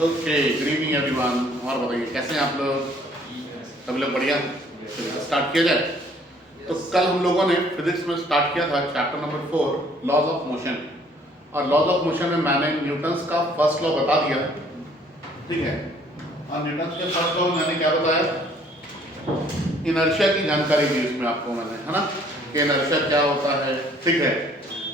Okay, good evening everyone. और बताइए कैसे हैं आप लोग? सभी लोग बढ़िया? स्टार्ट किया जाए। तो कल हम लोगों ने फिजिक्स में स्टार्ट किया था chapter number 4 laws of motion. और लॉज ऑफ मोशन में मैंने न्यूटन्स का फर्स्ट लॉ बता दिया, ठीक है। और न्यूटन्स के फर्स्ट लॉ में मैंने क्या बताया, इनर्शिया की जानकारी दी उसमें आपको मैंने, है ना, कि इनर्शिया क्या होता है, ठीक है।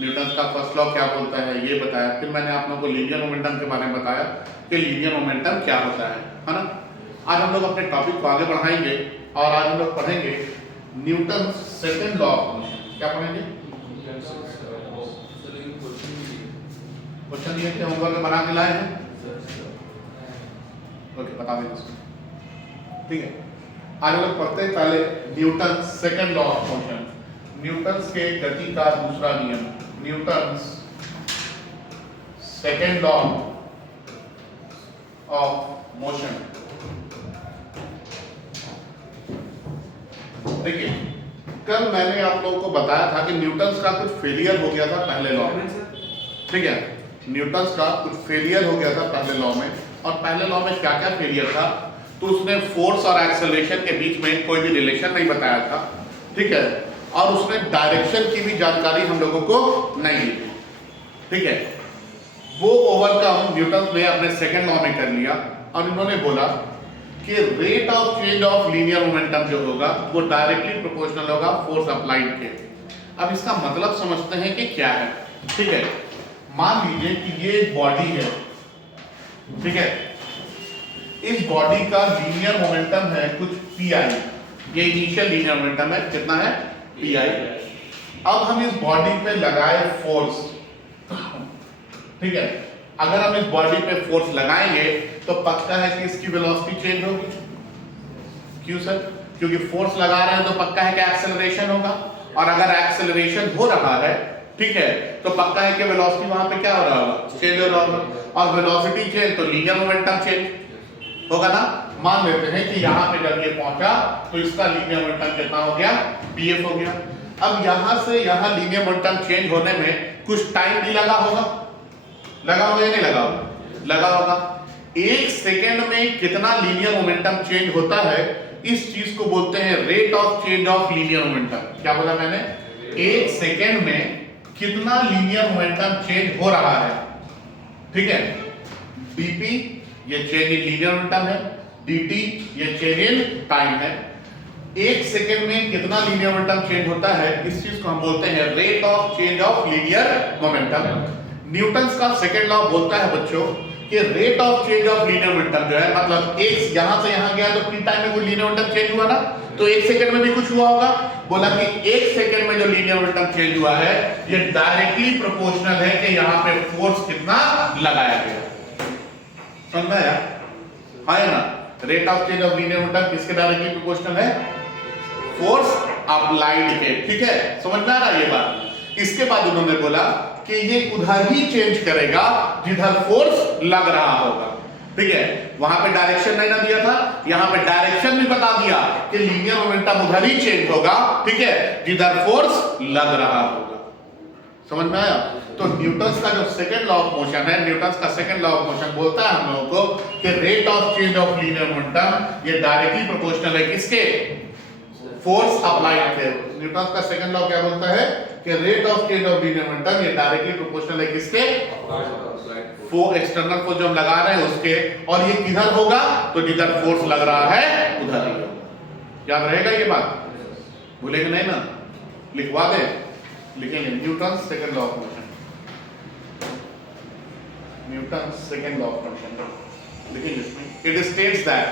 न्यूटन्स का फर्स्ट लॉ क्या बोलता है ये बताया। फिर मैंने आप लोगों को लीनियर मोमेंटम के बारे में बताया कि लीनियर मोमेंटम क्या होता है ना। आज हम लोग अपने टॉपिक को आगे बढ़ाएंगे और आज हम लोग पढ़ेंगे Newton's second law of motion. क्या पढ़ेंगे? क्वेश्चन ये होमवर्क में बना के लाए हैं, ओके, बता देंगे उसको, ठीक है। आज हम लोग पढ़ते हैं पहले Newton's second law of motion, Newton's के गति का दूसरा नियम, Newton's second law of motion. देखिए, कल मैंने आप लोगों को बताया था कि न्यूटन्स का कुछ फेलियर हो गया था पहले लॉ में, ठीक है। न्यूटन्स का कुछ फेलियर हो गया था पहले लॉ में। और पहले लॉ में क्या क्या फेलियर था, तो उसने फोर्स और एक्सेलरेशन के बीच में कोई भी रिलेशन नहीं बताया था, ठीक है। और उसने डायरेक्शन की भी जानकारी हम लोगों को नहीं दी थी, ठीक है। वो ओवरकम न्यूटन ने अपने सेकंड लॉ में कर लिया और इन्होंने बोला कि rate of change of linear momentum जो होगा वो डायरेक्टली प्रोपोर्शनल होगा फोर्स अप्लाइड के। अब इसका मतलब समझते हैं कि क्या है, ठीक है। मान लीजिए कि ये एक बॉडी है, ठीक है। इस बॉडी का लीनियर मोमेंटम है कुछ pi, ये इनिशियल लीनियर मोमेंटम है, कितना है? pi। अब हम इस बॉडी पे लगाए फोर्स, ठीक है। अगर हम इस बॉडी पे फोर्स लगाएंगे तो पक्का है कि इसकी वेलोसिटी चेंज होगी। क्यों सर? क्योंकि फोर्स लगा रहे हैं तो पक्का है कि एक्सेलरेशन होगा, और अगर एक्सेलरेशन हो रहा है, ठीक है, तो पक्का है कि वेलोसिटी वहां पे क्या हो रहा होगा? चेंज हो रहा होगा। और वेलोसिटी चेंज तो लीनियर मोमेंटम चेंज होगा ना। मान लेते हैं कि यहां पे जब ये पहुंचा तो इसका लीनियर मोमेंटम कितना हो गया? pf हो गया। अब यहां से यहां लीनियर मोमेंटम चेंज होने में कुछ टाइम भी लगा होगा, लगा होगा या नहीं लगा होगा? लगा होगा। एक सेकेंड में कितना लीनियर मोमेंटम चेंज होता है, इस चीज को बोलते हैं rate of change of linear momentum. क्या बोला मैंने? एक सेकेंड में कितना लीनियर मोमेंटम चेंज हो रहा है, ठीक है। dp ये चेंज इन लीनियर मोमेंटम है, dt ये चेंज इन टाइम है। एक सेकेंड में कितना लीनियर मोमेंटम चेंज होता है, इस चीज को हम बोलते हैं rate of change of linear momentum. Newton's का सेकंड लॉ बोलता है बच्चों कि rate of change of linear momentum जो है, मतलब एक यहां से यहां गया तो t टाइम में कोई लीनियर मोमेंटम चेंज हुआ ना, तो एक सेकंड में भी कुछ हुआ होगा। बोला कि एक सेकंड में जो लीनियर मोमेंटम चेंज हुआ है ये डायरेक्टली प्रोपोर्शनल है कि यहां पे फोर्स कितना लगाया गया। समझ में आया? है ना। Rate of change of linear momentum किसके डायरेक्टली प्रोपोर्शनल है? फोर्स अप्लाइड के, ठीक है। समझ में आ रहा है ये बात? इसके बाद उन्होंने बोला कि ये उधर ही चेंज करेगा जिधर फोर्स लग रहा होगा, ठीक है। वहां पे डायरेक्शन नहीं ना दिया था, यहां पे डायरेक्शन भी बता दिया कि लीनियर मोमेंटम उधर ही चेंज होगा, ठीक है, जिधर फोर्स लग रहा होगा। समझ में आया? तो न्यूटन्स का जो सेकंड लॉ ऑफ मोशन है, न्यूटन्स का सेकंड लॉ ऑफ मोशन बोलता है हम लोगों को कि rate of change of linear momentum ये डायरेक्टली प्रोपोर्शनल है किसके? फोर्स अप्लाइड थे। न्यूटन का सेकंड लॉ क्या बोलता है कि rate of change of linear momentum ये डायरेक्टली प्रोपोर्शनल है किसके? एक्सटर्नल फोर्स जो हम लगा रहे हैं उसके। और ये किधर होगा? तो जिधर फोर्स लग रहा है उधर ही होगा। याद रहेगा ये बात? भूलेंगे नहीं ना? लिखवा दे, लिखेंगे Newton second law of motion, Newton second law of motion लिखेंगे इसमें। It states that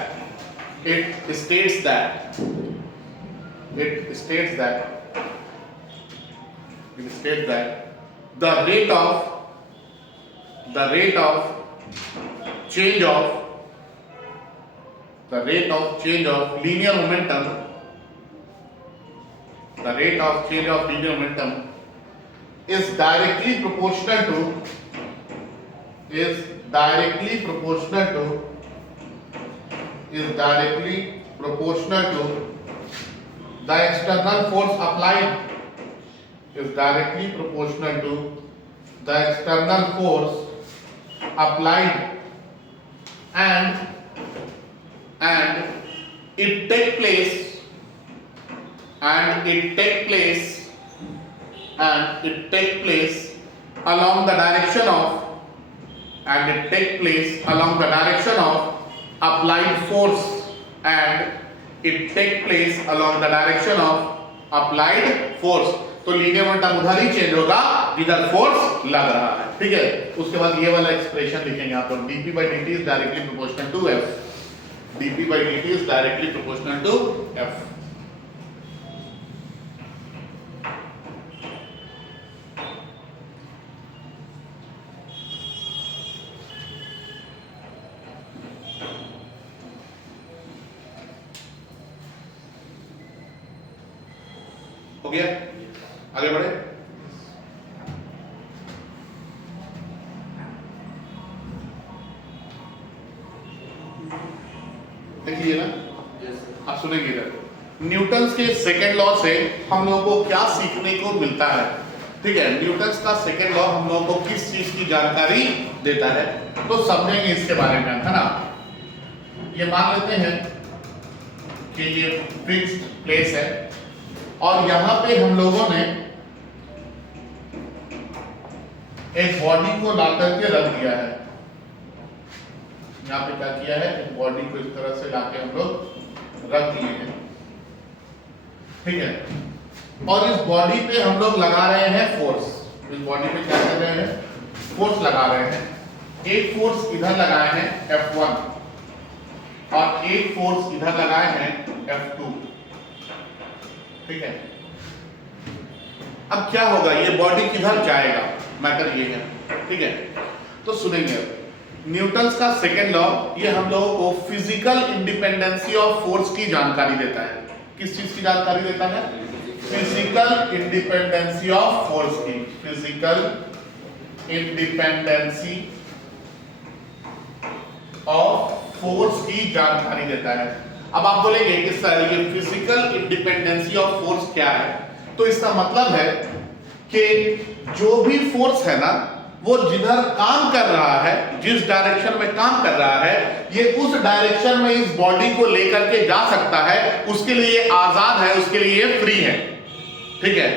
the rate of change of linear momentum is directly proportional to the external force applied is directly proportional to the external force applied and it take place along the direction of applied force तो linear momentum उधर ही change होगा जिधर force लग रहा है, ठीक है। उसके बाद ये वाला एक्सप्रेशन लिखेंगे आप लोग, dp by dt is directly proportional to f, dp by dt is directly proportional to f। हो गया, आगे बढ़े। देखिए ना, आप सुनेंगे इधर, न्यूटन्स के सेकेंड लॉ से हम लोगों को क्या सीखने को मिलता है, ठीक है। न्यूटन्स का सेकेंड लॉ हम लोगों को किस चीज की जानकारी देता है, तो समझेंगे इसके बारे में, है ना। ये मान लेते हैं कि ये फिक्स्ड प्लेस है और यहां पे हम लोगों ने एक बॉडी को ला करके रख दिया है। यहाँ पे क्या किया है, एक बॉडी को इस तरह से लाके हम लोग रख दिए हैं, ठीक है। और इस बॉडी पे हम लोग लगा रहे हैं फोर्स, इस बॉडी पे क्या कर रहे हैं, फोर्स लगा रहे हैं। एक फोर्स इधर लगाए हैं F1 और एक फोर्स इधर लगाए हैं F2, ठीक है। अब क्या होगा, ये बॉडी किधर जाएगा, मैटर ये है, ठीक है। तो सुनेंगे, न्यूटन्स का सेकेंड लॉ ये हम लोगों को फिजिकल इंडिपेंडेंसी ऑफ फोर्स की जानकारी देता है। किस चीज की जानकारी देता है, फिजिकल इंडिपेंडेंसी ऑफ फोर्स की, फिजिकल इंडिपेंडेंसी ऑफ फोर्स की जानकारी देता है। अब आप बोलेंगे कि सर ये फिजिकल इंडिपेंडेंसी ऑफ फोर्स क्या है, तो इसका मतलब है कि जो भी फोर्स है ना, वो जिधर काम कर रहा है, जिस डायरेक्शन में काम कर रहा है, ये उस डायरेक्शन में इस बॉडी को लेकर के जा सकता है, उसके लिए आजाद है, उसके लिए फ्री है, ठीक है।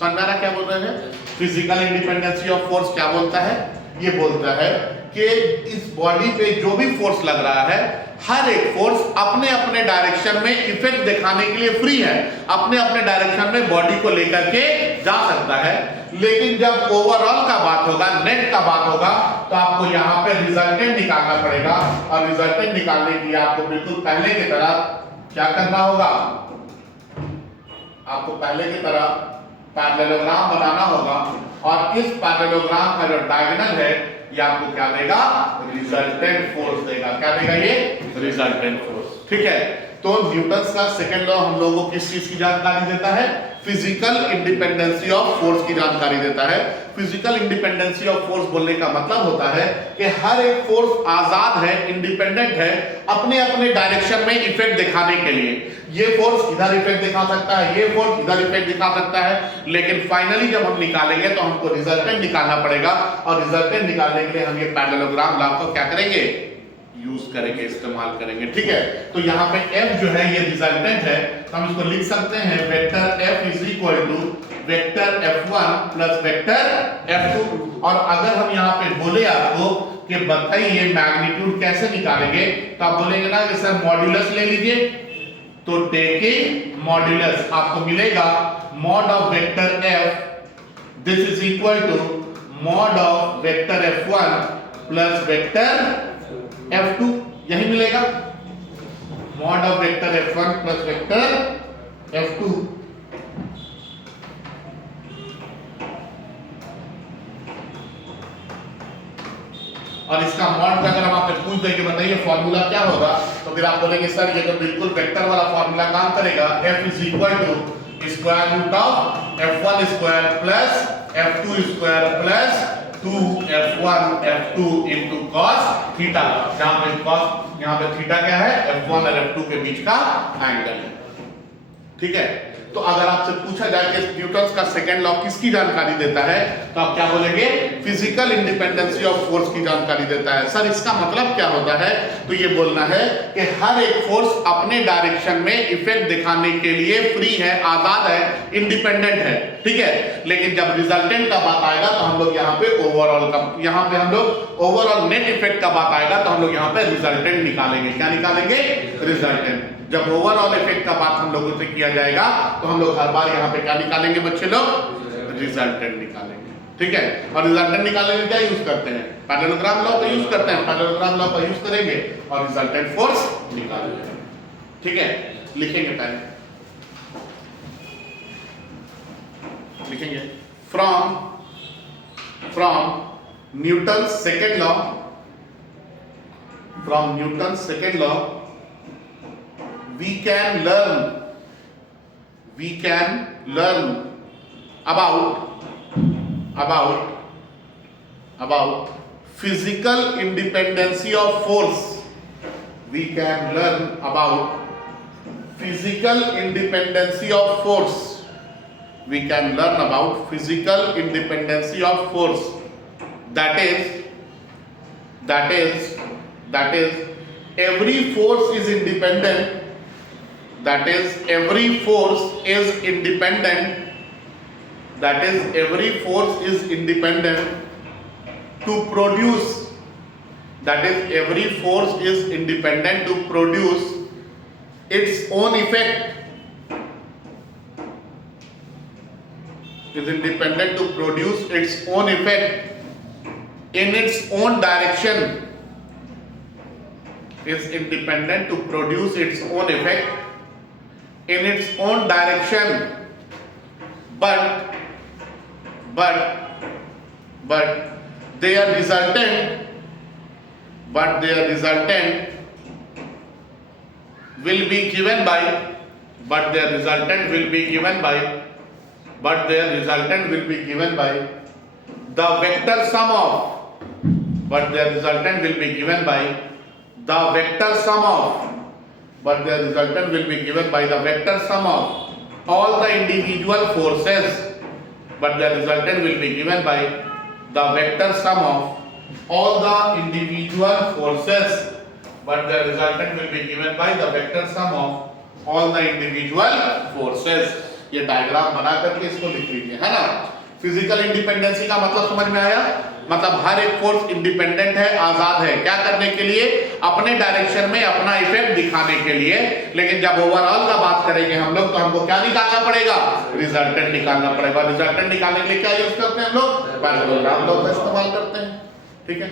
समझ में आ रहा क्या बोल रहे हैं, फिजिकल इंडिपेंडेंसी ऑफ फोर्स क्या बोलता है, ये बोलता है कि इस बॉडी पे जो भी फोर्स लग रहा है, हर एक फोर्स अपने अपने डायरेक्शन में इफेक्ट दिखाने के लिए फ्री है, अपने अपने डायरेक्शन में बॉडी को लेकर के जा सकता है। लेकिन जब ओवरऑल का बात होगा, नेट का बात होगा, तो आपको यहाँ पे रिजल्टेंट निकालना पड़ेगा, और रिजल्टेंट निकालने के लिए आपको बिल्कुल पहले की तरह क्या करना होगा, आपको पहले की तरह पैरेललोग्राम बनाना होगा, और इस पैरेललोग्राम का जो डायगोनल है ये आपको क्या देगा, रिजल्टेंट फोर्स देगा। क्या देगा ये, रिजल्टेंट फोर्स, ठीक है। तो न्यूटन्स का सेकेंड लॉ हम लोगों को किस चीज की जानकारी देता है, फिजिकल इंडिपेंडेंसी ऑफ फोर्स की जानकारी देता है। फिजिकल इंडिपेंडेंसी ऑफ फोर्स बोलने का मतलब होता है कि हर एक फोर्स आजाद है, इंडिपेंडेंट है, अपने अपने डायरेक्शन में इफेक्ट दिखाने के लिए। ये फोर्स इधर इफेक्ट दिखा सकता है, ये फोर्स इधर इफेक्ट दिखा सकता है, लेकिन फाइनली जब हम निकालेंगे तो हमको रिजल्टेंट निकालना पड़ेगा, और रिजल्टेंट निकालने के लिए हम ये पैरेललोग्राम लॉ को क्या करेंगे, यूज करेंगे, इस्तेमाल करेंगे, ठीक है। तो यहाँ पे F जो है ये रिजल्टेंट है, तो हम इसको लिख सकते हैं vector F is equal to vector F1 plus vector F2। और अगर हम यहाँ पे बोले आपको कि बताइए मैग्नीट्यूड कैसे निकालेंगे, तो आप बोलेंगे ना कि सर मॉड्यूलस ले लीजिए, तो टेकिंग मॉड्यूलस आपको मिलेगा mod of vector F, this is equal to mod of vector F1 plus vector F2, यही मिलेगा, mod of vector F1 plus vector F2। और इसका मॉड का अगर हम आपसे पूछ दें कि बताइए फॉर्मूला क्या होगा, तो फिर आप बोलेंगे सर ये तो बिल्कुल वेक्टर वाला फॉर्मूला काम करेगा, F is equal to square root of F1 square plus F2 square plus 2F1 F2 into cos theta, जहां पे cos यहाँ पे थीटा क्या है, F1 और F2 के बीच का एंगल है, ठीक है। तो अगर आपसे पूछा जाए कि न्यूटन का सेकंड लॉ किसकी जानकारी देता है, तो आप क्या बोलेंगे? फिजिकल इंडिपेंडेंसी ऑफ फोर्स की जानकारी देता है। सर इसका मतलब क्या होता है? तो ये बोलना है कि हर एक फोर्स अपने डायरेक्शन में इफेक्ट दिखाने के लिए फ्री है, आजाद है, इंडिपेंडेंट है, ठीक है। लेकिन जब रिजल्टेंट का बात आएगा तो हम लोग यहाँ पे ओवरऑल का, यहाँ पे हम लोग ओवरऑल नेट इफेक्ट का बात आएगा तो हम लोग यहाँ पे रिजल्टेंट निकालेंगे। क्या निकालेंगे? रिजल्टेंट। जब ओवरऑल इफेक्ट का बात हम लोगों से किया जाएगा तो हम लोग हर बार यहाँ पे क्या निकालेंगे बच्चे लोग? रिजल्टेंट निकालेंगे, ठीक है। और रिजल्टेंट निकालने में क्या यूज करते हैं? पैरेललोग्राम लॉ का यूज करते हैं। पैरेललोग्राम लॉ का यूज करेंगे और रिजल्टेंट फोर्स निकालेंगे, ठीक है। लिखेंगे पहले, लिखेंगे from Newton second law, from Newton second law we can learn about physical independency of force. We can learn about physical independency of force. We can learn about physical independency of force. That is every force is independent. That is every force is independent. That is every force is independent to produce. That is every force is independent to produce its own effect. Is independent to produce its own effect in its own direction. Is independent to produce its own effect in its own direction, but their resultant will be given by the vector sum of all the individual forces. But the resultant will be given by the vector sum of all the individual forces. But the resultant will be given by the vector sum of all the individual forces. ये diagram बना करके इसको लिख लीजिए, है ना। Physical independency का मतलब समझ में आया? मतलब हर एक फोर्स इंडिपेंडेंट है, आजाद है। क्या करने के लिए? अपने डायरेक्शन में अपना इफेक्ट दिखाने के लिए। लेकिन जब ओवरऑल का बात करेंगे हम लोग तो हमको क्या निकालना पड़ेगा? रिजल्टेंट निकालना पड़ेगा। रिजल्टेंट निकालने के लिए क्या यूज करते हैं हम लोग? पैरेललोग्राम लॉ का इस्तेमाल करते हैं, ठीक है।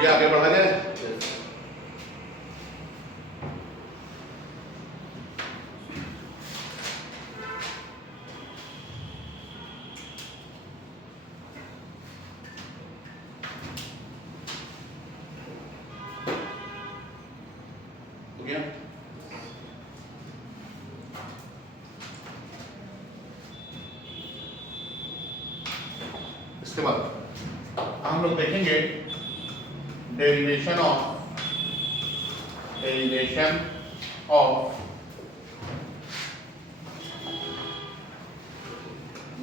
ये आगे बढ़ा जाए। हो गया? इसके बाद हम लोग देखेंगे derivation of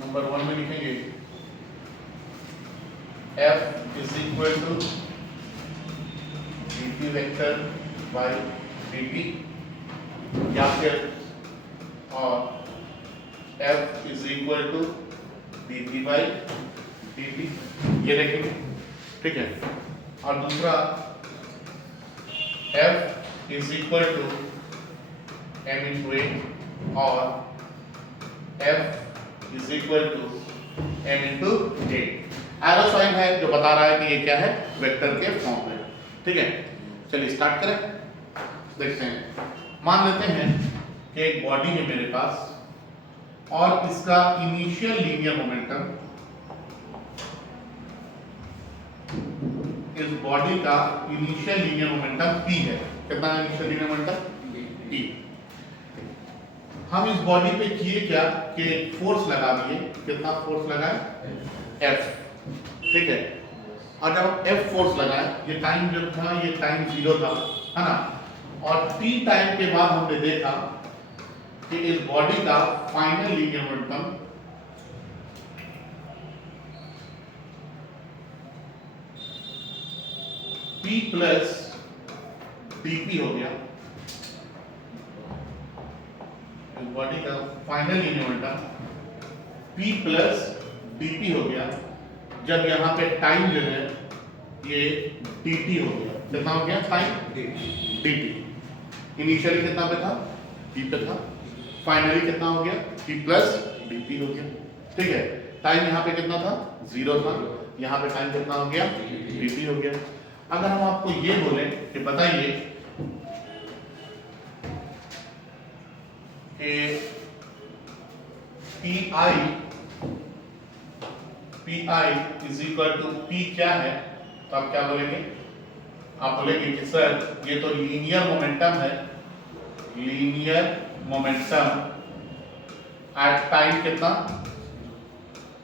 नंबर 1 में लिखेंगे F is equal to dt vector by dt या फिर और F is equal to dP by dt, ये देखेंगे, ठीक है। और दूसरा F is equal to m into a और F is equal to m into a। Arrow sign है जो बता रहा है कि ये क्या है, वेक्टर के फॉर्म में, ठीक है। चलिए स्टार्ट करें, देखते हैं। मान लेते हैं कि एक बॉडी है मेरे पास और इसका इनिशियल लीनियर मोमेंटम, इस बॉडी का इनिशियल लीनियर मोमेंटम p है। कितना इनिशियल लीनियर मोमेंटम? p। हम इस बॉडी पे किए क्या कि फोर्स लगा दिए। कितना फोर्स लगाए? F, ठीक है। और जब F फोर्स लगाए, ये टाइम जो था ये टाइम 0 था, है ना। और t टाइम के बाद हमने देखा कि इस बॉडी का final linear momentum p plus dp हो गया। इस बॉडी का final linear momentum p plus dp हो गया जब यहाँ पे टाइम जो है ये dt हो गया। कितना हो गया टाइम? dt। इनिशियली कितना पे था? t पे था। फाइनली कितना हो गया? t प्लस dp हो गया, ठीक है। टाइम यहाँ पे कितना था? 0 था। यहाँ पे टाइम कितना हो गया? dt हो गया। अगर हम आपको ये बोले कि बताइए कि PI is equal to P क्या है, तो आप क्या बोलेंगे? आप बोलेंगे कि सर ये तो लीनियर मोमेंटम है, लीनियर मोमेंटम एट टाइम कितना?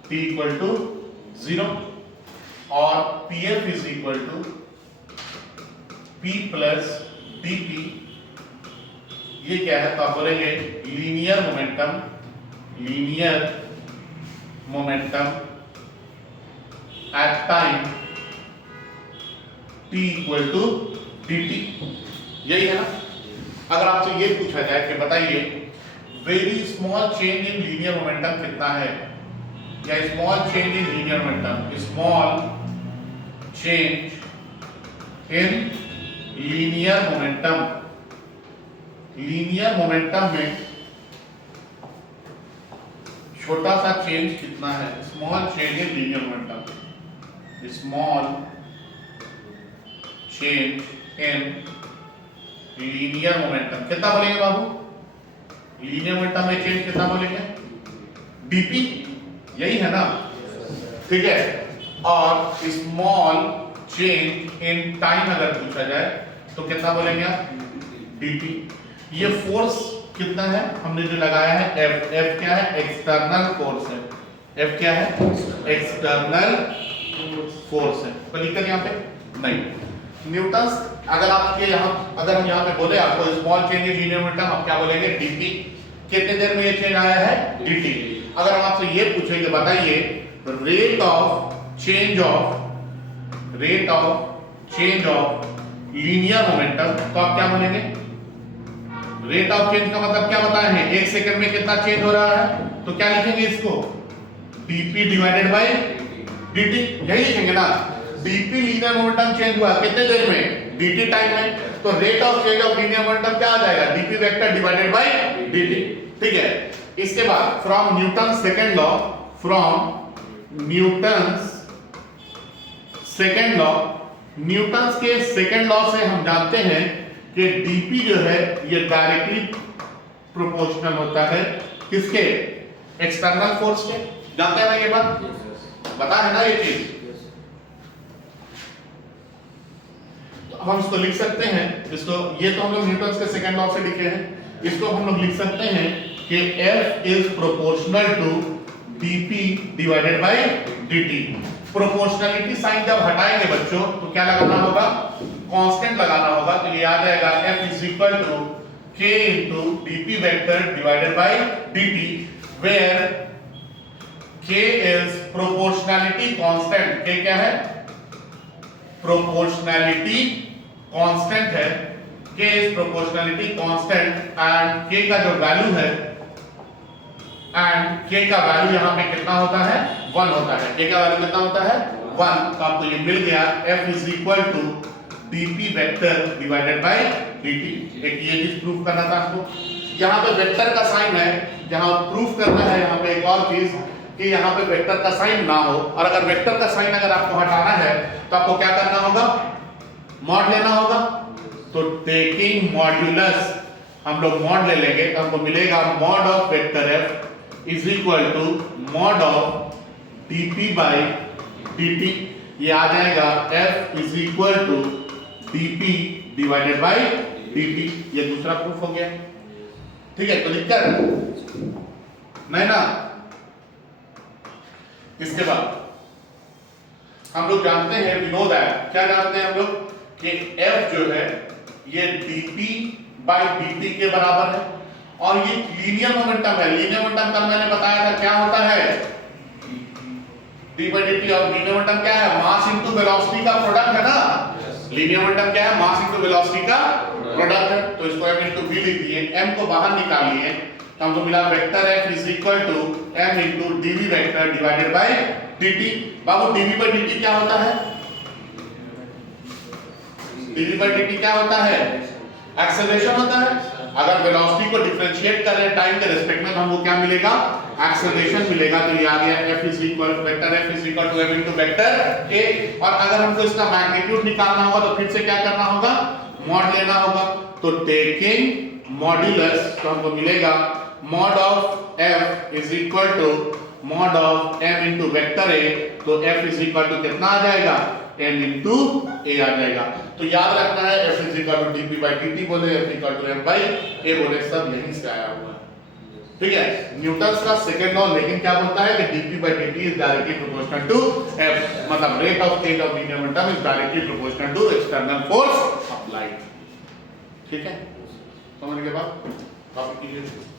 t इक्वल टू 0 और PF is equal to P plus dP, ये क्या है? तो आप बोलेंगे linear momentum at time t equal to dt, यही है ना। अगर आपसे ये पूछा जाए कि बताइए very small change in linear momentum कितना है, या small change in linear momentum, small change in linear momentum में छोटा सा चेंज कितना है? Small change in linear momentum, small change in linear momentum कितना बोलेंगे बाबू? लीनियर मोमेंटम में चेंज कितना बोलेंगे? dp, यही है ना, ठीक है। और स्मॉल चेंज इन टाइम अगर पूछा जाए तो कितना बोलेंगे आप? dt। ये फोर्स कितना है हमने जो लगाया है? F क्या है? एक्सटर्नल फोर्स है। F क्या है? एक्सटर्नल फोर्स है। तो लिखकर यहाँ पे नहीं। न्यूटन्स अगर आपके यहाँ, अगर हम यहाँ पे बोले आपको small change in linear momentum, आप क्या बोलेंगे? dp। कितने देर में ये चेंज आया है? dt। अगर हम आपसे ये पूछेंगे बताइए rate of change of linear momentum, तो आप क्या बोलेंगे? रेट ऑफ चेंज का मतलब क्या बताए हैं? 1 सेकंड में कितना चेंज हो रहा है, तो क्या लिखेंगे इसको? dp डिवाइडेड बाय dt, यही लिखेंगे ना। dp लीनियर मोमेंटम चेंज हुआ कितने देर में? dt टाइम में। तो rate of change of linear momentum क्या आ जाएगा? dp vector divided by dt, ठीक है। इसके बाद from Newton second law, Newton's के सेकंड लॉ से हम जानते हैं कि dp जो है ये डायरेक्टली प्रोपोर्शनल होता है किसके? एक्सटर्नल फोर्स के। जानते हैं ना ये बात? पता है ना ये चीज? तो हम इसको लिख सकते हैं, इसको, ये तो हम लोग न्यूटन्स के सेकंड लॉ से लिखे हैं, इसको हम लोग लिख सकते हैं कि F is proportional to dp divided by dt। Proportionality sign जब हटाएंगे बच्चों तो क्या लगाना होगा? कांस्टेंट लगाना होगा। तो ये आ जाएगा F is equal to k into dp vector divided by dt, where k is proportionality constant. k क्या है? प्रोपोर्शनलिटी कांस्टेंट है k is proportionality constant and k का जो वैल्यू है एंड k का वैल्यू यहाँ पे कितना होता है 1 होता है। k का वैल्यू कितना होता है 1। तो आपको ये मिल गया f is equal to dp vector divided by dt। एक ये चीज प्रूफ करना था आपको। यहाँ पे वेक्टर का साइन है, जहाँ प्रूफ करना है यहाँ पे एक और चीज कि यहाँ पे वेक्टर का साइन ना हो, और अगर वेक्टर का साइन अगर आपको हटाना है तो आपको क्या करना होगा, मॉड लेना होगा। तो टेकिंग मॉड्यूलस हम लोग मॉड ले लेंगे तो हमको मिलेगा mod of vector f is equal to mod of dp by dt। ये आ जाएगा f is equal to dp divided by dt। ये दूसरा प्रूफ हो गया। ठीक है, तो दिक्कत नहीं ना। इसके बाद हम लोग जानते हैं, वी नो दैट, क्या जानते हैं हम लोग कि f जो है ये dp बाय dt के बराबर है, और ये लीनियर मोमेंटम है। लीनियर मोमेंटम कल मैंने बताया था क्या होता है, d by dt। और लीनियर मोमेंटम क्या है, मास इनटू वेलोसिटी का प्रोडक्ट है ना। लीनियर मोमेंटम क्या है, मास इनटू वेलोसिटी का प्रोडक्ट है। तो इसको m इनटू v लिख दिए, m को बाहर निकालिए तो हमको मिला vector f is equal to m into dv vector divided by dt। बाबू dv by dt क्या होता है, dv by dt क्या होता है, एक्सेलरेशन होता है। अगर वेलोसिटी को डिफरेंशिएट करें टाइम के रिस्पेक्ट में तो हमको क्या मिलेगा, एक्सेलरेशन मिलेगा। तो ये आ गया f is equal vector f is equal to m into vector a। और अगर हमको इसका मैग्नीट्यूड निकालना होगा तो फिर से क्या करना होगा, मॉड लेना होगा। तो टेकिंग मॉड्यूलस तो हमको मिलेगा mod of f is equal to mod of m into vector a। तो f इज इक्वल टू कितना आ जाएगा, m इनटू a आ जाएगा। तो याद रखना है f is equal to dp by dt बोले, f equal to m by a बोले, सब यहीं से आया हुआ है। ठीक है, न्यूटन्स का सेकंड लॉ लेकिन क्या बोलता है कि dp by dt is directly proportional to f, मतलब rate of change of linear momentum is directly proportional to external force applied. ठीक है, समझ के बाद कॉपी कीजिए।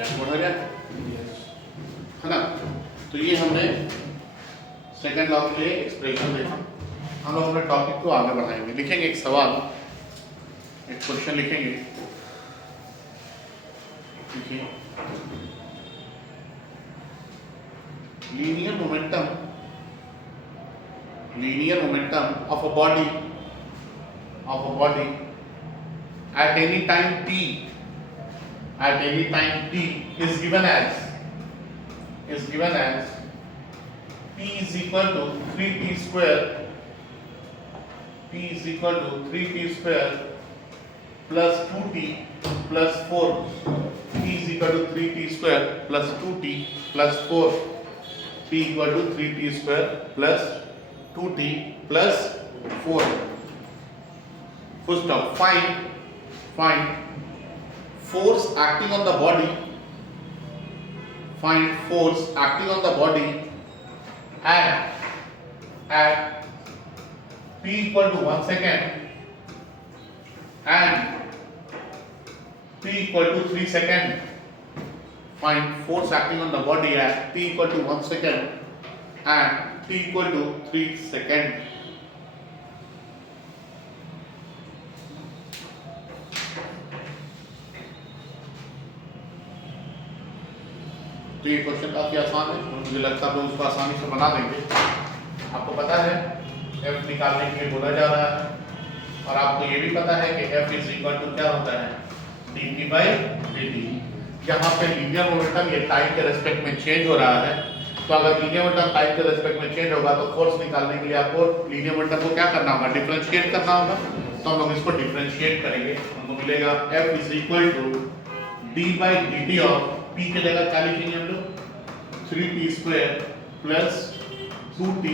बढ़ गया है ना। तो ये हमने सेकंड लॉ के लिए एक्सप्रेशन देखा। हम लोग अपने टॉपिक को आगे बढ़ाएंगे, लिखेंगे एक सवाल, एक क्वेश्चन लिखेंगे। देखिए, linear momentum of a body at any time t is given as p is equal to 3t square plus 2t plus 4 p is equal to 3t square plus 2t plus 4 p equal to 3t square plus 2t plus 4. Full stop. Find force acting on the body. Find force acting on the body at p equal to 1 second and t equal to 3 second. Find force acting on the body at t equal to 1 second and t equal to 3 second. तो ये question काफी आसान है, मुझे लगता है आप लोग उसको आसानी से बना देंगे। आपको पता है f निकालने के लिए बोला जा रहा है और आपको ये भी पता है कि f इज इक्वल टू क्या होता है, dt बाई dt। यहाँ पे लीनियर मोमेंटम ये टाइम के रेस्पेक्ट में चेंज हो रहा है, तो अगर लीनियर मोमेंटम टाइम के रेस्पेक्ट में चेंज होगा तो फोर्स निकालने के लिए आपको लीनियर मोमेंटम को क्या करना होगा, डिफरेंशिएट करना होगा। तो हम लोग इसको डिफरेंशिएट करेंगे, हमको मिलेगा f is equal to d by dt of p के जगह क्या लिखेंगे हम लोग, 3t square plus 2t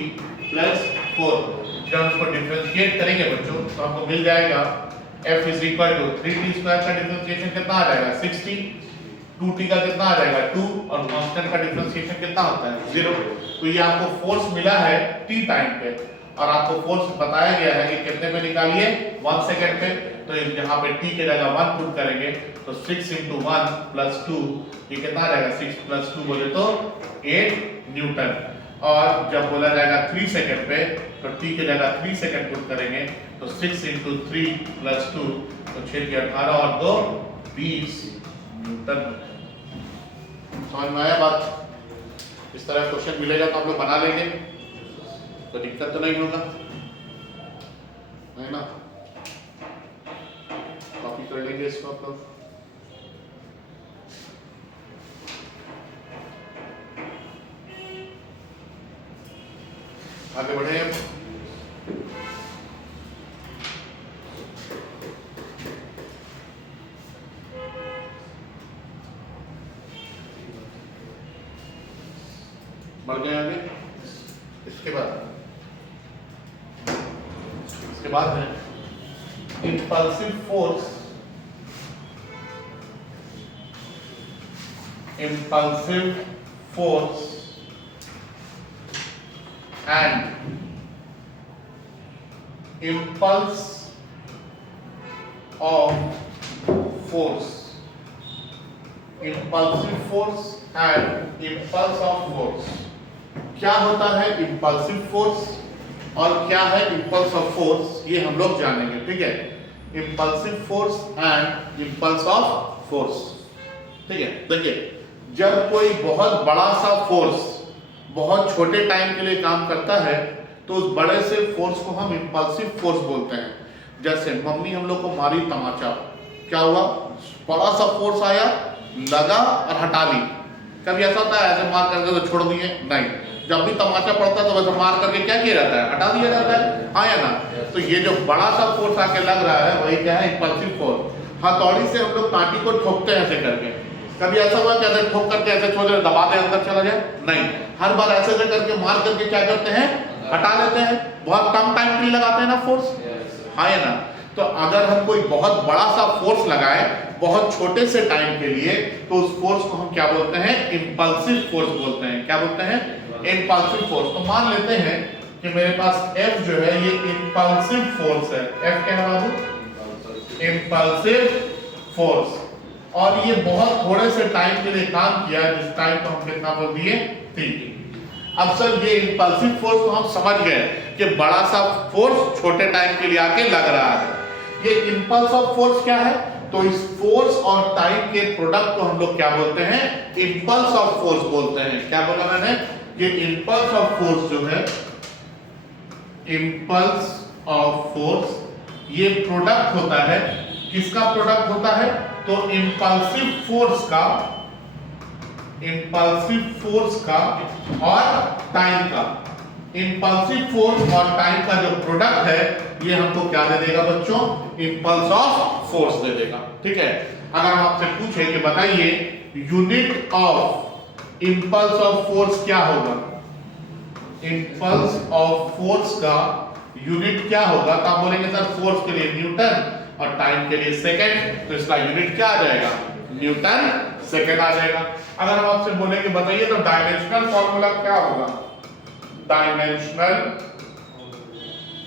plus 4। जब हम इसको डिफरेंशिएट करेंगे बच्चों तो आपको मिल जाएगा f is equal to 3t square का डिफरेंशिएशन कितना आ जाएगा 60, 2t का कितना आ जाएगा 2 और कांस्टेंट का डिफरेंशिएशन कितना होता है 0। तो ये आपको फोर्स मिला है t टाइम पे और आपको फोर्स बताया गया है कि कितने में निकालिए 1 सेकंड पे। तो यहाँ पे t के जगह 1 पुट करेंगे तो 6 × 1 + 2 ये कितना आ जाएगा 6 + 2 बोले तो 8 न्यूटन। और जब बोला जाएगा 3 सेकंड पे तो t के जगह 3 सेकंड पुट करेंगे तो 6 × 3 + 2 तो 6 के 18 और 2 20 न्यूटन। समझ में आया बात? इस तरह क्वेश्चन मिलेगा तो आप लोग बना लेंगे, तो दिक्कत तो नहीं होगा, नहीं ना। कॉपी कर लेंगे इसको आप लोग। आगे बढ़े हम। बढ़ गए आगे। इसके बाद है impulsive force and impulse of force। impulsive force and impulse of force। क्या होता है impulsive force और क्या है impulse of force, ये हम लोग जानेंगे, ठीक है। impulsive force and impulse of force, ठीक है। देखिए, जब कोई बहुत बड़ा सा फोर्स बहुत छोटे टाइम के लिए काम करता है तो उस बड़े से फोर्स को हम impulsive force बोलते हैं। जैसे मम्मी हम लोग को मारी तमाचा, क्या हुआ, बड़ा सा फोर्स आया, लगा और हटा ली। कभी ऐसा होता है ऐसे मार करके तो छोड़ दिए, नहीं, जब भी तमाचा पड़ता है तो वैसे मार करके क्या किया जाता है, हटा दिया जाता है, हाँ या ना। तो ये जो बड़ा सा फोर्स आके लग रहा है वही क्या है, impulsive force। हथौड़ी से हम लोग कांटी को ठोकते हैं ऐसे करके, कभी ऐसा हुआ कि ऐसे ठोक करके ऐसे छोड़ दे दबा दे अंदर चला जाए, नहीं, हर बार ऐसे करके मार करके क्या करते हैं, हटा लेते हैं। बहुत कम टाइम के लिए लगाते हैं ना फोर्स, हाँ या ना। तो अगर हम कोई बहुत बड़ा सा फोर्स लगाए बहुत छोटे से टाइम के लिए तो उस फोर्स को हम क्या बोलते हैं, इंपल्सिव फोर्स बोलते हैं। क्या बोलते हैं, इंपल्सिव फोर्स। तो मान लेते हैं कि मेरे पास F जो है ये इंपल्सिव फोर्स है। F क्या है बाबू, इंपल्सिव फोर्स। और ये बहुत थोड़े से टाइम के लिए काम किया, जिस टाइम को हम कितना बोल दिए, t। अब सर ये इंपल्सिव फोर्स तो हम समझ गए कि बड़ा सा फोर्स छोटे टाइम के लिए आके लग रहा है। ये इंपल्स ऑफ फोर्स क्या है? तो इस फोर्स और टाइम के प्रोडक्ट को हम लोग क्या बोलते हैं? इंपल्स ऑफ फोर्स बोलते हैं। क्या बोला मैंने? ये इंपल्स ऑफ फोर्स जो है, इंपल्स ऑफ फोर्स ये प्रोडक्ट होता है। किसका प्रोडक्ट होता है? तो इंपल्सिव फोर्स का, इंपल्सिव फोर्स का और टाइम का। इंपल्सिव फोर्स और टाइम का जो प्रोडक्ट है ये हमको क्या दे देगा बच्चों? इंपल्स ऑफ फोर्स दे देगा। ठीक है। अगर हम आपसे पूछे कि बताइए unit of impulse of force क्या होगा, इंपल्स ऑफ फोर्स का यूनिट क्या होगा, तो आप बोलेंगे सर फोर्स के लिए न्यूटन और टाइम के लिए सेकंड, तो इसका यूनिट क्या आ जाएगा? न्यूटन सेकंड आ जाएगा। अगर हम आपसे बोलेंगे बताइए तो डायमेंशनल फॉर्मूला क्या होगा?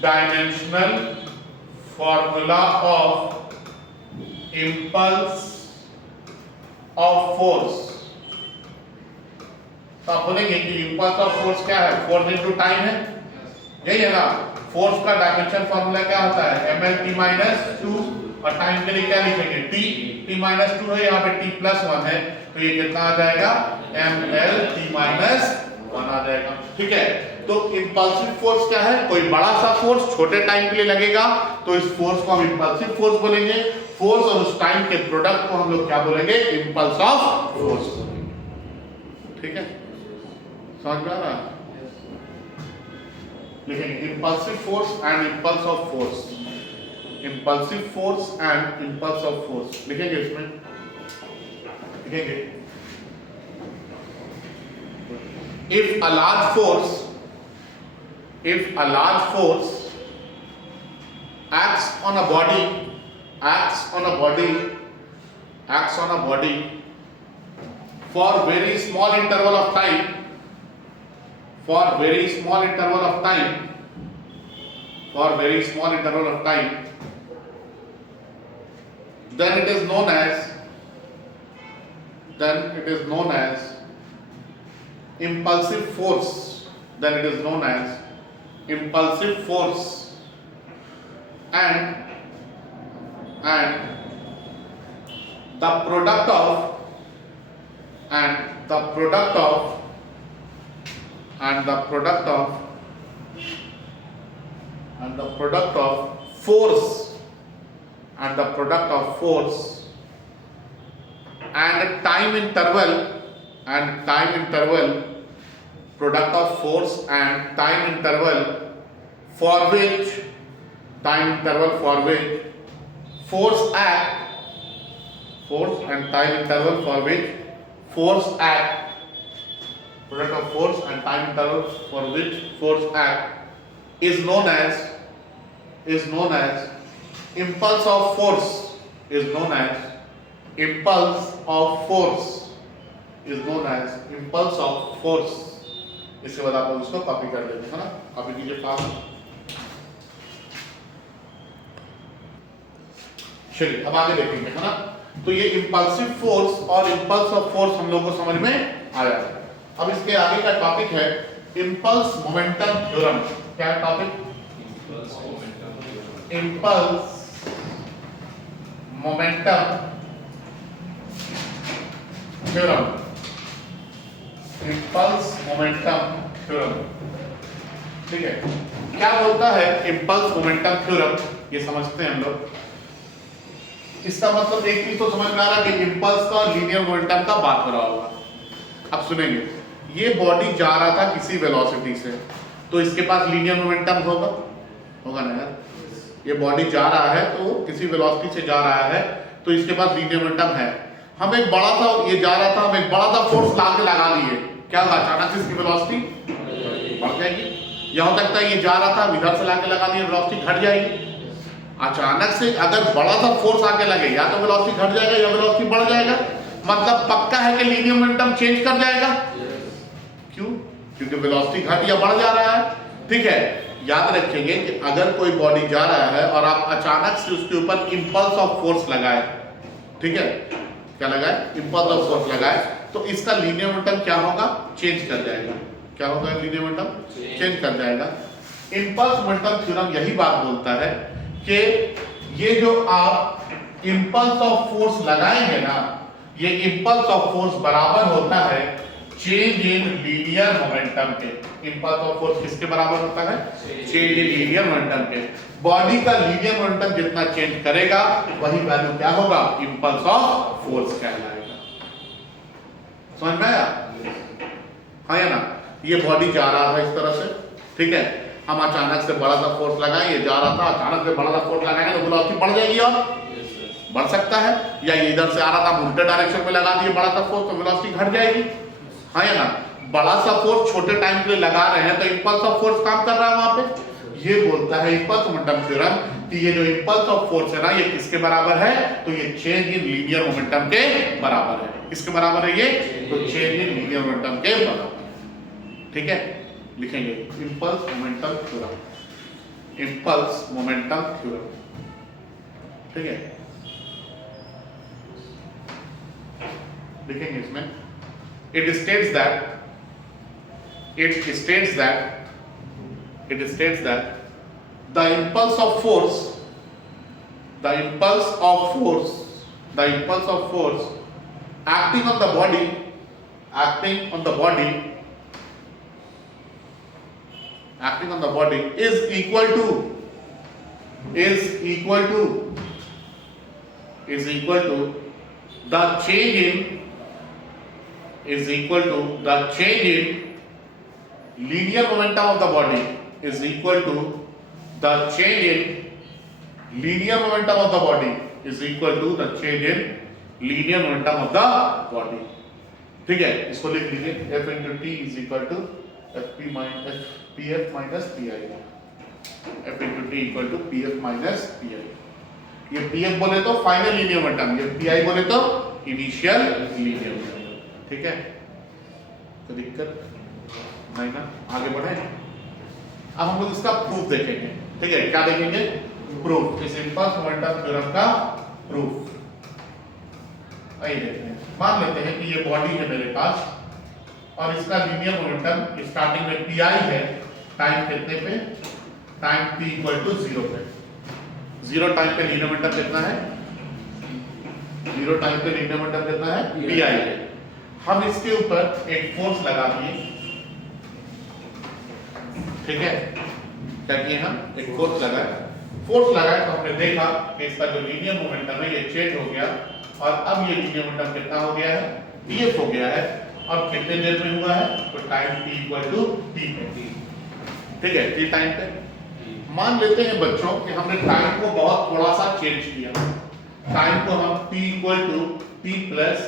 Dimensional formula of impulse of force, तो आप बोलेंगे कि इंपल्स ऑफ फोर्स क्या है? फोर्स इनटू टाइम है, यही है ना। फोर्स का डायमेंशन फॉर्मूला क्या होता है? ml_t-2 और टाइम के लिए क्या लिखेंगे? t-2 है, यहाँ पे t+1 है, तो ये कितना आ जाएगा? ml_t-1 आ जाएगा। ठीक है। तो इंपल्सिव फोर्स क्या है? कोई बड़ा सा फोर्स छोटे टाइम के लिए लगेगा, तो इस फोर्स को हम इंपल्सिव फोर्स बोलेंगे। फोर्स और उस टाइम के प्रोडक्ट को हम लोग क्या बोलेंगे? इंपल्स ऑफ फोर्स बोलेंगे। ठीक है, समझ में आ रहा है? लिखेंगे impulsive force and impulse of force, impulsive force and impulse of force लिखेंगे। इसमें लिखेंगे if a large force acts on a body for very small interval of time, then it is known as impulsive force, and the product of force and time interval, product of force and time interval for which force act, product of force and time interval for which force act is known as impulse of force, इसके बाद आप लोग इसको copy कर लेते हैं ना, copy कीजिए फास्ट। चलिए अब आगे देखेंगे, है ना। तो ये इंपल्सिव फोर्स और इंपल्स ऑफ फोर्स हम लोगों को समझ में आया। अब इसके आगे का टॉपिक है इंपल्स मोमेंटम थ्योरम। क्या है topic? Impulse momentum theorem, impulse momentum theorem. ठीक है, क्या बोलता है इंपल्स मोमेंटम थ्योरम, ये समझते हैं हम लोग। इसका मतलब एक चीज तो समझ में आ रहा है कि इंपल्स का लीनियर मोमेंटम का बात हो रहा होगा। अब सुनेंगे, ये बॉडी जा रहा था किसी वेलोसिटी से, तो इसके पास लीनियर मोमेंटम होगा ना यार। ये बॉडी जा रहा है तो किसी वेलोसिटी से जा रहा है, तो इसके पास लीनियर मोमेंटम है। हम एक बड़ा सा, ये जा रहा था, हम एक बड़ा सा फोर्स लाके लगा दिए, क्या होगा? अचानक से इसकी वेलोसिटी बढ़ जाएगी। यह हो सकता है ये जा रहा था, इधर से लाके लगा दिए, वेलोसिटी घट जाएगी। अचानक से अगर बड़ा सा फोर्स आके लगे, या तो वेलोसिटी घट जाएगा या वेलोसिटी बढ़ जाएगा। मतलब पक्का है कि लीनियर मोमेंटम चेंज कर जाएगा। क्यों? क्योंकि वेलोसिटी घट या बढ़ जा रहा है। ठीक है, याद रखेंगे कि अगर कोई बॉडी जा रहा है और आप अचानक से उसके ऊपर इंपल्स ऑफ फोर्स लगाए, ठीक है, क्या लगाए, इम्पल्स ऑफ फोर्स लगाए, तो इसका लीनियर मोमेंटम क्या होगा, चेंज कर जाएगा। क्या होगा, लीनियर मोमेंटम चेंज कर जाएगा। इम्पल्स मोमेंटम थ्योरम यही बात बोलता है कि ये जो आप इम्पल्स ऑफ फोर्स लगाएंगे ना, ये इम्पल्स ऑफ फोर्स बराबर होता है चेंज इन लीनियर मोमेंटम के। इम्पल्स ऑफ फोर्स किसके बराबर होता है, चेंज इन लीनियर मोमेंटम के। बॉडी का लीनियर मोमेंटम जितना चेंज करेगा वही वैल्यू क्या होगा, इम्पल्स ऑफ फोर्स कहलाएगा। समझ में आया, हाँ या ना। ये बॉडी जा रहा था इस तरह से, ठीक है, हम अचानक से बड़ा सा फोर्स लगाएं, ये जा रहा था, अचानक से बड़ा सा फोर्स लगाएंगे तो वेलोसिटी बढ़ जाएगी और बढ़ सकता है, या ये इधर से आ रहा था, उल्टे डायरेक्शन में लगा दिए बड़ा सा फोर्स तो वेलोसिटी घट जाएगी, हाँ या ना। बड़ा सा फोर्स छोटे टाइम के लिए लगा रहे हैं तो इम्पल्स ऑफ फोर्स काम कर रहा है वहां पे। ये बोलता है इम्पल्स मोमेंटम थ्योरम कि ये जो इम्पल्स ऑफ फोर्स है ना, ये किसके बराबर है, तो ये चेंज इन लीनियर मोमेंटम के बराबर है। किसके बराबर है ये, तो चेंज इन लीनियर मोमेंटम के बराबर है। ठीक है, लिखेंगे impulse momentum theorem, impulse momentum theorem, ठीक है, लिखेंगे इसमें। It states that the impulse of force acting on the body is equal to the change in linear momentum of the body is equal to the change in linear momentum of the body is equal to the change in linear momentum of the body। ठीक है, इसको लिख लीजिए, F into T is equal to PF minus PI, F into T equal to PF minus PI। ये PF बोले तो final linear momentum, ये PI बोले तो इनिशियल लीनियर मोमेंटम। ठीक है, तो दिक्कत नहीं ना, आगे बढ़े। अब हम लोग इसका प्रूफ देखेंगे। ठीक है, क्या देखेंगे, प्रूफ, इस इम्पल्स मोमेंटम थ्योरम का प्रूफ। आइए देखते हैं। मान लेते हैं कि ये बॉडी है मेरे पास और इसका लीनियर मोमेंटम स्टार्टिंग में PI है, टाइम कितने पे, टाइम t इक्वल टू 0 पे। 0 टाइम पे लीनियर मोमेंटम कितना है, 0 टाइम पे लीनियर मोमेंटम कितना है, PI है। हम इसके ऊपर एक फोर्स लगा दिए, ठीक है, क्या किए हम, एक फोर्स लगाए तो हमने देखा कि इसका जो लीनियर मोमेंटम है ये चेंज हो गया और अब ये लीनियर मोमेंटम कितना हो गया है, PF हो गया है। और कितने देर में हुआ है, तो time t equal to t पे, ठीक है, t टाइम पे। मान लेते हैं बच्चों कि हमने टाइम को बहुत थोड़ा सा चेंज किया, टाइम को हम t equal to t plus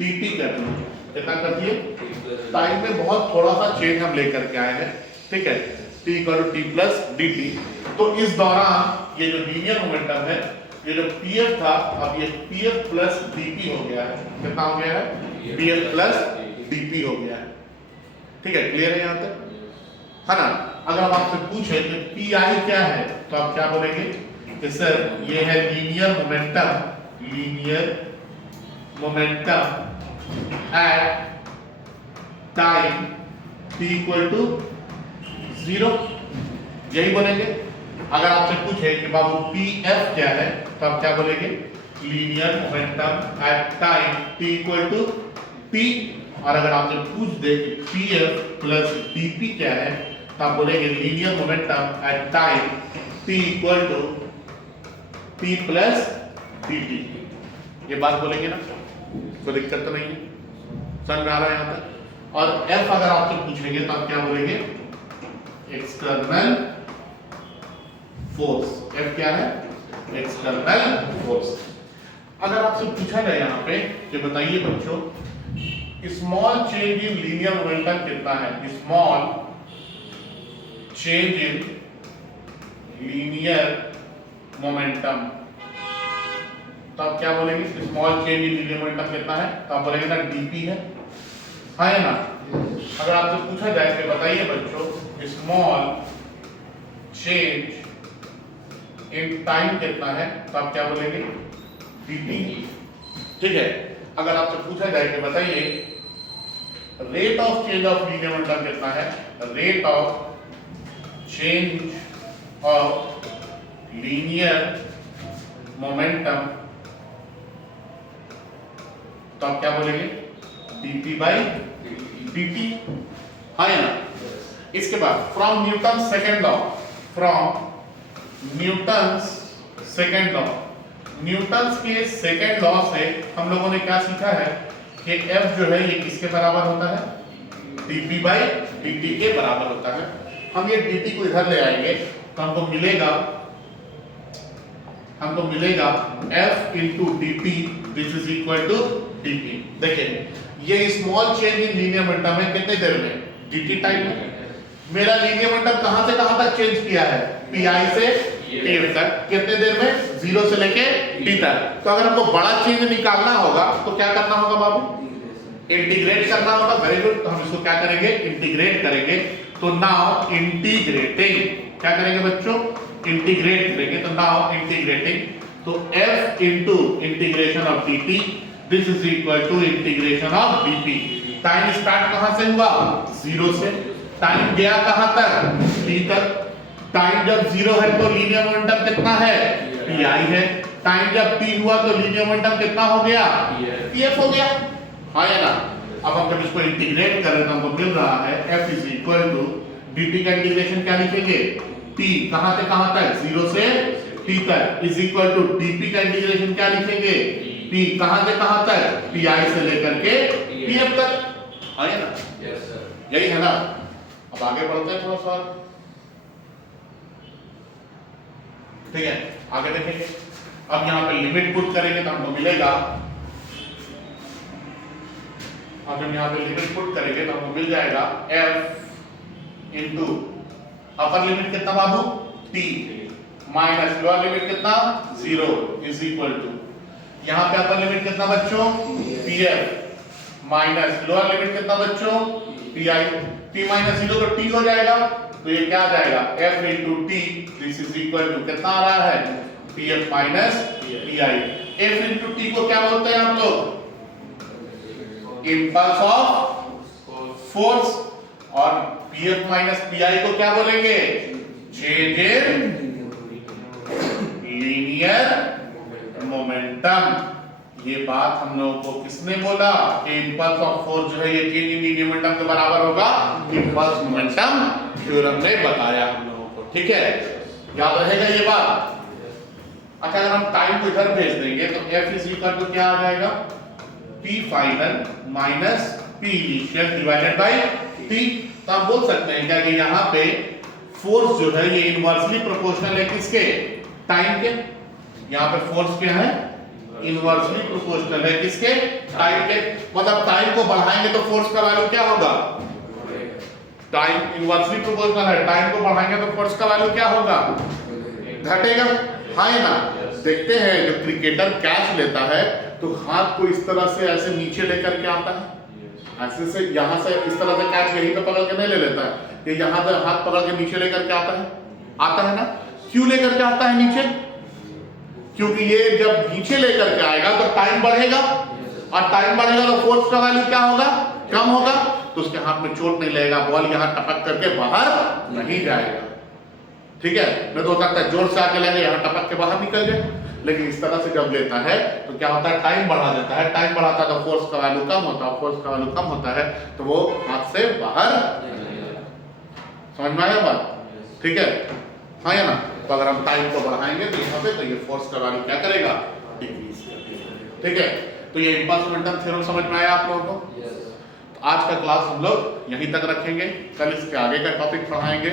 dt कर दिए। कितना कर दिए, टाइम में बहुत थोड़ा सा चेंज हम लेकर के आए हैं, ठीक है, t equal to t plus dt। तो इस दौरान ये जो लीनियर मोमेंटम है, ये जो pf था, अब ये pf प्लस dp हो गया है। कितना हो गया है, pf प्लस dp हो गया है। ठीक है, क्लियर है यहाँ तक, है ना। अगर हम आपसे पूछे कि pi क्या है तो आप क्या बोलेंगे कि सर ये है linear momentum at time t equal to 0, यही बोलेंगे। अगर आपसे पूछे कि बाबू pf क्या है तो आप क्या बोलेंगे, linear momentum at time t equal to p। और अगर आपसे पूछ दे कि pf प्लस dp क्या है तो आप बोलेंगे linear momentum at time t equal to p plus dt। ये बात बोलेंगे ना, कोई दिक्कत तो नहीं है, समझ में आ रहा है यहाँ तक। और F अगर आपसे पूछेंगे तो आप क्या बोलेंगे, एक्सटर्नल फोर्स। F क्या है, एक्सटर्नल फोर्स। अगर आपसे पूछा जाए यहाँ पे कि बताइए बच्चों, small change in linear momentum कितना है, small change in linear momentum, तो आप क्या बोलेंगे, small change in linear momentum कितना है, तो आप बोलेंगे ना dp है, हाँ है ना। अगर आपसे पूछा जाए कि बताइए बच्चों, स्मॉल चेंज इन टाइम कितना है, तो आप क्या बोलेंगे, dt। ठीक है, अगर आपसे पूछा जाए कि बताइए rate of change of linear momentum कितना है, rate of change of linear momentum, तो आप क्या बोलेंगे dp बाई dt, हाँ या ना। इसके बाद from Newton second law, from Newton's second law, Newton's के सेकेंड लॉ से हम लोगों ने क्या सीखा है कि F जो है ये किसके बराबर होता है, dp बाई dt के बराबर होता है। हम ये dt को इधर ले आएंगे तो हमको मिलेगा F into dp this is equal to dp। देखिए ये small change in linear momentum है कितने देर में, dt टाइम में। मेरा लीनियर मोमेंटम कहां से कहां तक चेंज किया है, pi से a तक, कितने देर में, 0 से लेके t तक। तो अगर हमको बड़ा चेंज निकालना होगा तो क्या करना होगा बाबू, इंटीग्रेट करना होगा। वेरी गुड, तो हम इसको क्या करेंगे, इंटीग्रेट करेंगे। तो नाउ इंटीग्रेटिंग, क्या करेंगे बच्चों, इंटीग्रेट करेंगे। तो नाउ इंटीग्रेटिंग, तो f into integration of dt this is equal to integration of dp। Time start कहां से हुआ, 0 से, टाइम गया कहां तक, t तक। टाइम जब 0 है तो लीनियर मोमेंटम कितना है, pi है। टाइम जब t हुआ तो लीनियर मोमेंटम कितना हो गया, pf हो गया, हाँ या ना। अब हम जब इसको इंटीग्रेट कर रहे हैं तो हमको मिल रहा है f is equal to dt का इंटीग्रेशन क्या लिखेंगे, t कहां से कहां तक, 0 से t तक, इज इक्वल टू dp का इंटीग्रेशन क्या लिखेंगे, p कहां से कहां तक, pi से लेकर के pf तक, हाँ या ना। यस सर, यही है ना। अब आगे बढ़ते हैं थोड़ा सा, ठीक है, आगे देखेंगे। अब यहाँ पे लिमिट पुट करेंगे तो हमको मिलेगा, अब हम यहाँ पे लिमिट पुट करेंगे तो हमको मिल जाएगा f इंटू अपर लिमिट कितना बाबू, t माइनस लोअर लिमिट कितना, 0 इज इक्वल टू, यहाँ पे अपर लिमिट कितना बच्चों, pf माइनस लोअर लिमिट कितना बच्चों, pi। t माइनस 0 तो t हो जाएगा, तो ये क्या आ जाएगा, f into t this is equal to कितना आ रहा है, pf minus pi। f into t को क्या बोलते हैं हम लोग, इम्पल्स ऑफ फोर्स, और pf माइनस pi को क्या बोलेंगे, चेंज इन लीनियर मोमेंटम। ये बात हम लोगों को किसने बोला कि इम्पल्स ऑफ फोर्स जो है ये चेंज इन लीनियर मोमेंटम के बराबर होगा, इम्पल्स मोमेंटम थ्योरम ने बताया हम लोगों को, ठीक है, याद रहेगा ये बात। अच्छा, अगर हम टाइम को इधर भेज देंगे तो f इज इक्वल टू क्या आ जाएगा, p final minus p initial divided by t। तो हम बोल सकते हैं क्या कि यहाँ पे फोर्स जो है ये इनवर्सली प्रोपोर्शनल है किसके, टाइम के। यहाँ पे फोर्स क्या है, इनवर्सली प्रोपोर्शनल है किसके, टाइम के। मतलब टाइम को बढ़ाएंगे तो फोर्स का वैल्यू क्या होगा, टाइम इनवर्सली प्रोपोर्शनल है, टाइम को बढ़ाएंगे तो फोर्स का वैल्यू क्या होगा, घटेगा, हाँ या ना। देखते हैं जब क्रिकेटर कैच लेता है तो हाथ को इस तरह से ऐसे नीचे लेकर के आता है, ऐसे से यहाँ से इस तरह से कैच यहीं पे पकड़ के नहीं ले लेता है, ये यहाँ से हाथ पकड़ के नीचे लेकर के आता है ना। क्यों लेकर के आता है नीचे, क्योंकि ये जब नीचे लेकर के आएगा तो टाइम बढ़ेगा, और टाइम बढ़ेगा तो फोर्स का वैल्यू क्या होगा, कम होगा, तो उसके हाथ में चोट नहीं लगेगा, बॉल यहाँ टपक करके बाहर नहीं जाएगा, ठीक है। नहीं तो हो सकता है जोर से आके लगे यहाँ टपक के बाहर निकल जाए, लेकिन इस तरह से जब लेता है तो क्या होता है, टाइम बढ़ा देता है, टाइम बढ़ाता है तो फोर्स का वैल्यू कम होता है, फोर्स का वैल्यू कम होता है तो वो हाथ से बाहर, समझ में आया बात, ठीक है, हाँ या ना। तो अगर हम टाइम को बढ़ाएंगे तो यहाँ पे तो ये फोर्स का वैल्यू क्या करेगा, डिक्रीज करेगा, ठीक है। तो ये इम्पल्स मोमेंटम थ्योरम समझ में आया आप लोगों को। तो आज का क्लास हम लोग यहीं तक रखेंगे, कल इसके आगे का टॉपिक पढ़ाएंगे,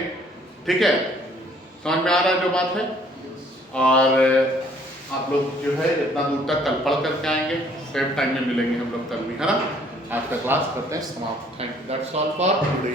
ठीक है। समझ में आ रहा है जो बात है, और आप लोग जो है इतना दूर तक कल पढ़ करके आएंगे, सेम टाइम में मिलेंगे हम लोग कल भी, है ना। आज का क्लास करते हैं समाप्त। Thank you, that's all for today.